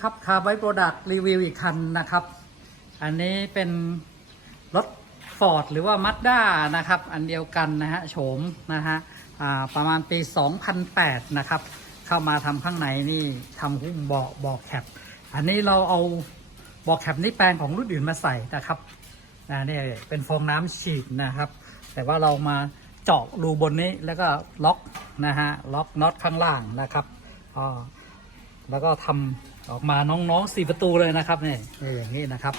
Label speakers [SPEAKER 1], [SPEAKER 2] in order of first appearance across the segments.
[SPEAKER 1] ครับคาร์ไบโปรดักต์รีวิวอีกคันนะครับ อันนี้เป็นรถฟอร์ดหรือว่ามั z ด้านะครับ อันเดียวกันนะฮะโฉมนะฮะประมาณปี 2008 นะครับ เข้ามาทำข้างในนี่ทำหุ้มเบาะเบาะแคป อันนี้เราเอาเบาะแคปนี่แปลงของรุ่นอื่นมาใส่นะครับอ่านี่เป็นฟองน้ำฉีดนะครับ แต่ว่าเรามาเจาะรูบนนี้แล้วก็ล็อกนะฮะล็อกน็อตข้างล่างนะครับแล้วก็ทำ ออกมาน้องๆสี่ประตูเลยนะครับนี่นี่อย่างนี้นะครับ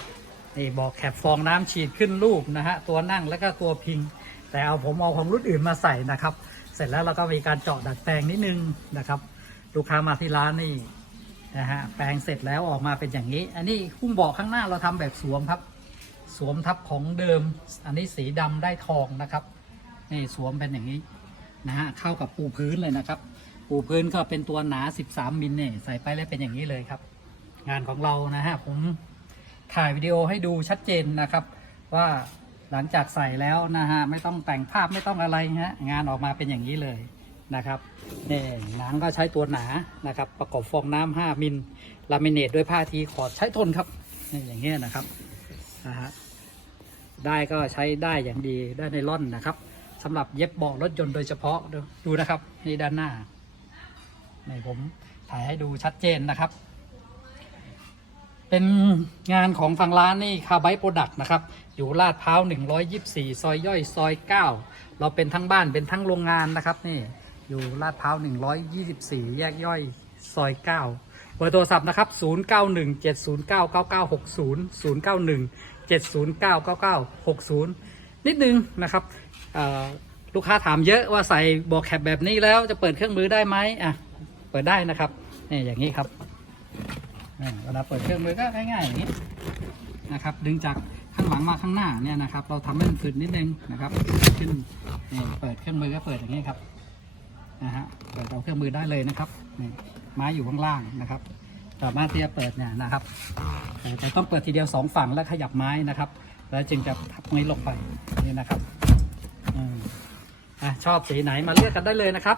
[SPEAKER 1] นี่บอกแคปฟองน้ำฉีดขึ้นรูปนะฮะตัวนั่งแล้วก็ตัวพิง แต่เอาผมเอาของรุ่นอื่นมาใส่นะครับ เสร็จแล้วเราก็มีการเจาะดัดแปลงนิดนึงนะครับ ลูกค้ามาที่ร้านนี่นะฮะแปลงเสร็จแล้วออกมาเป็นอย่างนี้ อันนี้หุ้มเบาะข้างหน้าเราทำแบบสวมครับ สวมทับของเดิม อันนี้สีดำได้ทองนะครับนี่สวมเป็นอย่างนี้นะฮะเข้ากับปูพื้นเลยนะครับ ปูพื้นก็เป็นตัวหนา 13 มิลเนี่ยใส่ไปแล้วเป็นอย่างนี้เลยครับ งานของเรานะฮะผมถ่ายวิดีโอให้ดูชัดเจนนะครับ ว่าหลังจากใส่แล้วนะฮะไม่ต้องแต่งภาพไม่ต้องอะไรฮะงานออกมาเป็นอย่างนี้เลยนะครับนี่หนังก็ใช้ตัวหนานะครับ ประกอบฟองน้ำ5มิลลามิเนตด้วยผ้าทีขอดใช้ทนครับนี่อย่างเงี้ยนะครับนะฮะได้ก็ใช้ได้อย่างดีได้ในร่อนนะครับสำหรับเย็บเบาะรถยนต์โดยเฉพาะดูดูนะครับนี่ด้านหน้า นี่ผมถ่ายให้ดูชัดเจนนะครับ เป็นงานของทางร้านนี่คาไบโปรดักต์นะครับ อยู่ลาดพร้าว 124 ซอยย่อยซอย 9 เราเป็นทั้งบ้านเป็นทั้งโรงงานนะครับนี่อยู่ลาดพร้าว 124 แยกย่อยซอย 9 เบอร์โทรศัพท์นะครับ 0917099960 0917099960 นิดนึงนะครับลูกค้าถามเยอะว่าใส่บอกแคปแบบนี้แล้วจะเปิดเครื่องมือได้ไหมอะ เปิดได้นะครับนี่อย่างนี้ครับเวลาเปิดเครื่องมือก็ง่ายๆอย่างนี้นะครับ ดึงจากข้างหลังมาข้างหน้าเนี่ยนะครับ เราทำให้มันขึ้นนิดนึงนะครับขึ้นนี่เปิดเครื่องมือก็เปิดอย่างนี้ครับนะฮะเปิดเอาเครื่องมือได้เลยนะครับนี่ไม้อยู่ข้างล่างนะครับสามารถที่จะเปิดเนี่ยนะครับแต่ต้องเปิดทีเดียวสองฝั่งแล้วขยับไม้นะครับ แล้วจึงจะทับไม้ลงไปนี่นะครับอืมอะชอบสีไหนมาเลือกกันได้เลยนะครับ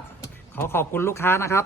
[SPEAKER 1] ขอขอบคุณลูกค้านะครับ